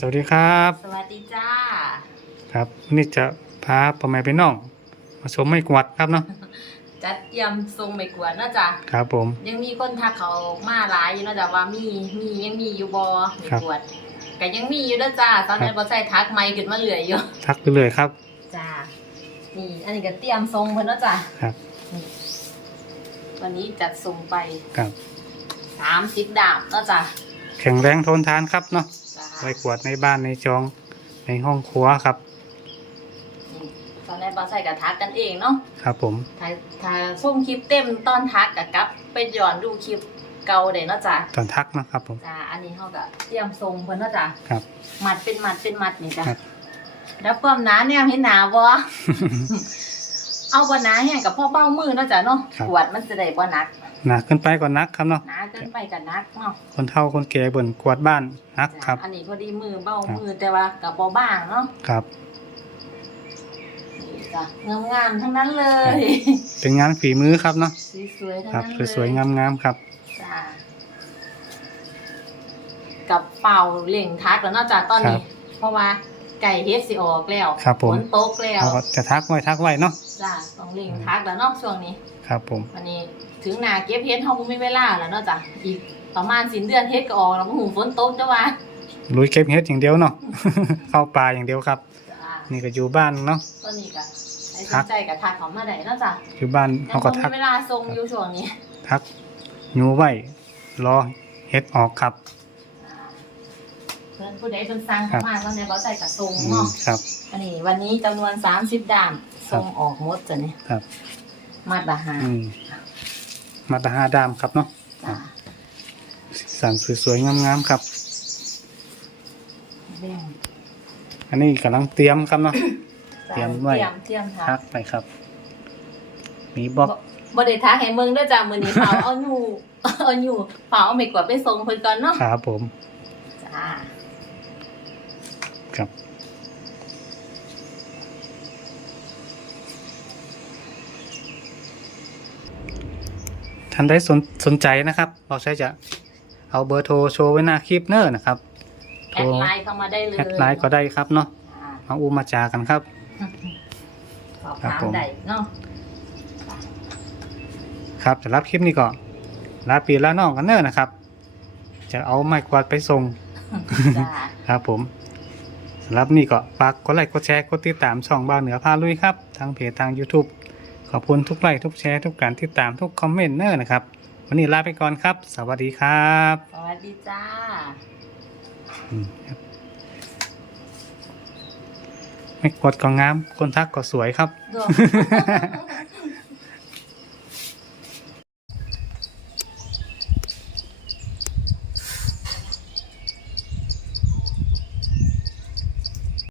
สวัสดีครับ สวัสดีจ้า ครับวันนี้จะพาพ่อแม่พี่น้อง มาชมไม่กวาดครับเนาะจัดเตรียมทรงไม่กวนเนาะจ้ะครับผม ยังมีคนทักเขามาหลายอยู่เนาะจ้ะว่ามีมียังมีอยู่บ่ไม่ครับกวนก็ยังมีอยู่เด้อจ้าตอนนี้บ่ใส่ทักไม่ขึ้นมาเหลืออยู่ ทักไปเลยครับ จ้า นี่อันนี้ก็เตรียมทรงเพิ่นเนาะจ้ะครับ นี่วันนี้จัดทรงไปครับ30ดาบเนาะจ้ะแข็งแรงทนทานครับเนาะจ้า ไว้กวาดในบ้านในจองในห้องครัวครับนี่ตอนนี้บ่ใส่กับทักกันเองเนาะครับผมถ้าถ้าส่งคลิปเต็มตอนทักก็กลับไปย้อนดูคลิปเก่าได้เนาะจ้ะตอนทักเนาะครับผม จ้าอันนี้เขาก็เตรียมทรงเพิ่นเนาะจ้ะครับมัดเป็นมัดเป็นมัดนี่จ้ะครับ แล้วความหนาเนี่ยเห็นหนาบ่ เอาบ่หนาแห้งกับพ่อเบ้ามือเนาะจ้ะเนาะครับกวดมันจะได้บ่หนักหนักขึ้นไปก่อนนักครับเนาะหนาเกินไปก็หนักเนาะคนเฒ่าคนแก่บ่นกวาดบ้านนักจ้ะครับ อันนี้พอดีมือเบ้าครับมือแต่ว่าก็บ่บางเนาะครับ นี่จ้ะงามๆทั้งนั้นเลย เป็นงานฝีมือครับเนาะสวยๆทั้งครับ นั้นเลย สวยๆงามๆครับ จ้ะกับเป่าเล่งทักแล้วเนาะจ้ะตอนนี้เพราะว่า ไก่เฮ็ดสิออกแล้วครับผม ฝนตกแล้วเราก็จะทักไว้ทักไว้เนาะจ้ะต้องเล่งทักแล้วเนาะช่วงนี้ครับผมวันนี้ถึงหนาเก็บเฮ็ดเฮาบ่มีเวลาแล้วเนาะจ้ะอีกประมาณสิ้นเดือนเฮ็ดก็ออกแล้วก็หูฝนตกจ้ะว่าลุยเก็บเฮ็ดอย่างเดียวเนาะ เข้าป่าอย่างเดียวครับ จ้ะนี่ก็อยู่บ้านเนาะตอนนี้ก็ใครสทันกใจก็ทักเขามาได้เนาะจ้ะอยู่บ้านยัเขางก็บ่ทักมีเวลาส่งอยู่ช่วงนี้ทักยูไว้รอเฮ็ดออกครับจ้ะ เพิ่นผู้ใดเพิ่นสั่งครัเข้าบมาก็ในบ่ใส่ก็ส่งอืมเนาะครับ อันนี้วันนี้จำนวน30ด่ามส่งออกหมดจ้ะนี่ครับมาตรหาอืมมาตรหาดามครับเนาะจ้ะสันสวยๆงามๆครับ แบ่งอันนี้กำลังเตรียมครับเนาะ จ้ะเตรียมไว้ เตรียมเตรียมทัทักกไปครับ มีบล็อกบ่ได้ทักให้เมืองเด้อจ้ะมื้อนี้เผาเอาอยู่ เอาอยู่เผาเอาไม่กวาดไปส่งเพิ่นก่อนเนาะครับผม จ้า ครับ ท่านได้สนสนใจนะครับเราใช้จะเอาเบอร์โทรโชว์ไว้หน้าคลิปเนอร์นะครับโทแอรดไลน์เข้ามาได้เลยแอดไลน์ก็ได้ครับเนาะอ่ามาอูมาจากันครับสอบครับถามผมได้เนาะครับสำหรับคลิปนี้ก็ลาปีลาน้องกันเนอร์นะครับ จะเอาไม้กวาดไปส่งจ้าครับผม สำหรับนี่ก็ฝากกดไลค์กดแชร์กดติดตามช่องบ้านเหนือพาลุยครับทางเพจทาง YouTube ขอบคุณทุกไลค์ทุกแชร์ทุกการติดตามทุกคอมเมนต์เนอร์นะครับ วันนี้ลาไปก่อนครับ สวัสดีครับสวัสดีจ้าอืมครับไม่กดก็งามคนทักก็สวยครับ ดวง